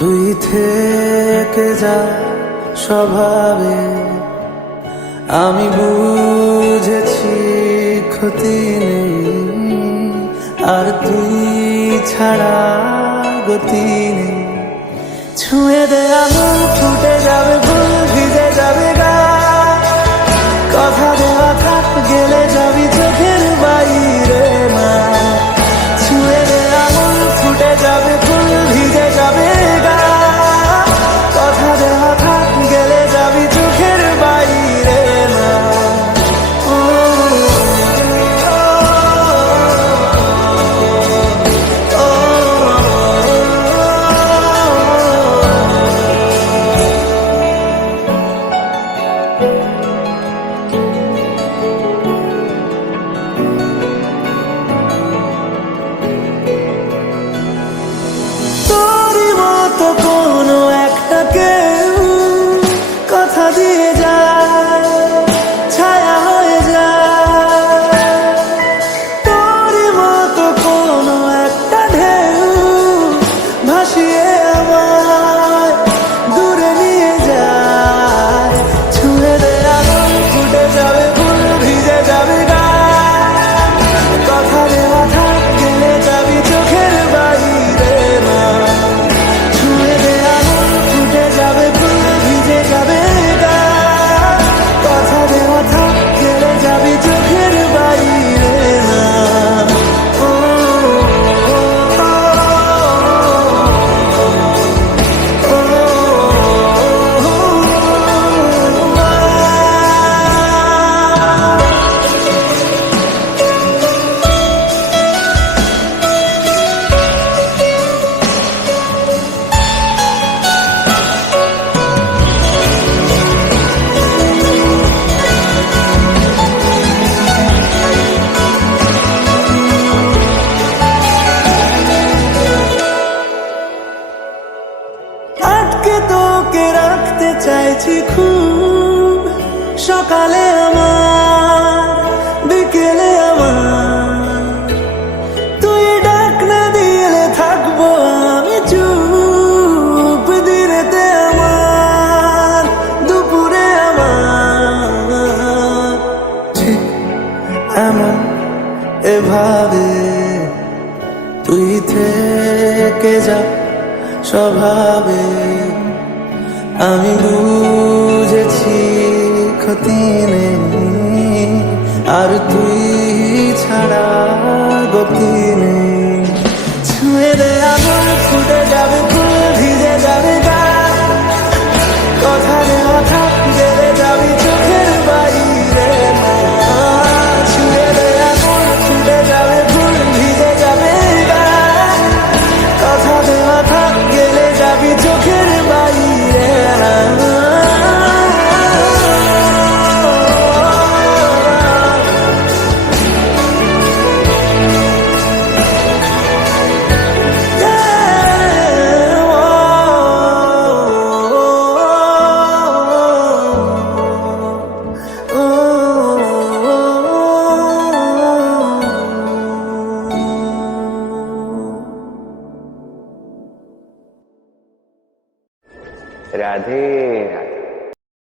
তুই থেকে যা স্বভাবে, আমি বুঝেছি ক্ষতি নেই, আর তুই ছাড়া গতি নেই। ছুঁয়ে দে আঙুল, ফুটে যাবে ফুল, ভিজে যাবে গা, কথা দেওয়া থাক, গেলে যাবি চোখের বাইরে মা। ছুঁয়ে দে আঙুল, ফুটে যাবে ফুল, ভিজে যাবে গা, কথা দেওয়া থাক, গেলে যাবি চোখের বাইরে মা। তোরই মতো কোনো একটা কেউ কথা দিয়ে যায়, ছায়া হয়ে যায়। তোরই মতো কোনো একটা ঢেউ ভাসিয়ে আমায় দূরে নিয়ে যায়। ছুঁয়ে দে আগুন, ফুটে যাবে ফুল, ভিজে যাবে গা, কথা দেওয়া থাক, গেলে যাবি চোখের বাইরে মা। ছুঁয়ে দে আগুন, ফুটে যাবে ফুল, ভিজে যাবে গা, কথা দেওয়া থাক, গেলে যাবি চোখের বাইরে মা। ও, আটকে তোকে রাখতে চাইছি খুব, সকালে আমার, বিকেলে আমার। তুই ডাক না দিলে থাকবো আমি চুপ, দিনেতে আমার, দুপুরে আমার। ঠিক এমন এভাবে তুই থেকে যা স্বভাবে, আমি বুঝেছি ক্ষতি নেই, আর তুই ছাড়া গতি নেই। ছুঁয়ে দে আগুন, ফুটে যাবে ফুল, ভিজে যাবে গা, কথা দেওয়া থাক, গেলে যাবি চোখের বাইরে মা। ছুঁয়ে দে আগুন, ফুটে যাবে ফুল, ভিজে যাবে গা, কথা দেওয়া থাক, গেলে যাবি চোখের বাইরে না। রাধে রাধে।